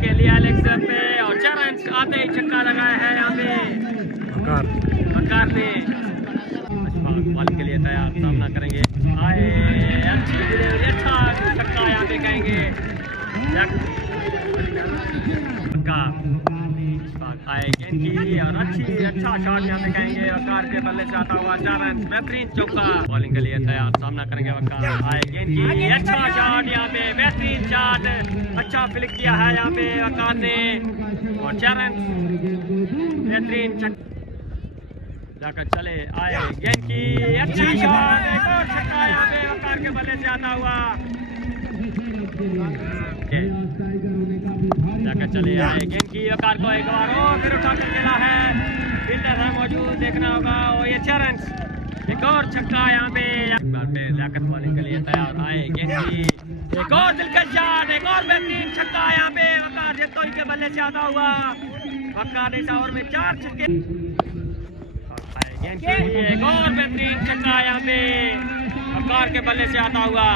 के लिए एलेक्स पे और 4 रन आते ही छक्का लगाया है यहाँ पे बकार ने। बॉलिंग के लिए तैयार, सामना करेंगे, आए अच्छी डिलीवरी, अच्छा छक्का यहाँ पे कहेंगे। आए गेंद की और अच्छा शॉट यहाँ पे कहेंगे। वकार के बल्ले से आता हुआ 4 रन, बेहतरीन चौका। बॉलिंग के लिए तैयार, सामना करेंगे वकार। आए गेंद की, अच्छा शॉट यहाँ पे, बेहतरीन शॉट, अच्छा फ्लिक किया है यहाँ पे वकार ने और 4 रन, बेहतरीन जाकर चले। आए गेंद की, अच्छी शॉट, एक और छक्का यहाँ पे वकार के बल्ले से आता हुआ। जाकर चले, आए गेंद की, वकार को एक बार और फिर उठाकर खेला है, फील्डर है मौजूद, देखना होगा। और ये 4 रन, एक और छक्का यहाँ पे। जाकर बॉलिंग के लिए तैयार, आए गेंद की, एक और दिलकश शॉट, एक और बेहतरीन छक्का यहाँ पे वकार जेतोई के बल्ले से आता हुआ। वकार इस ओवर में 4 छक्के, गेंद की, एक और बेहतरीन छक्का यहाँ पे वकार के बल्ले से आता हुआ।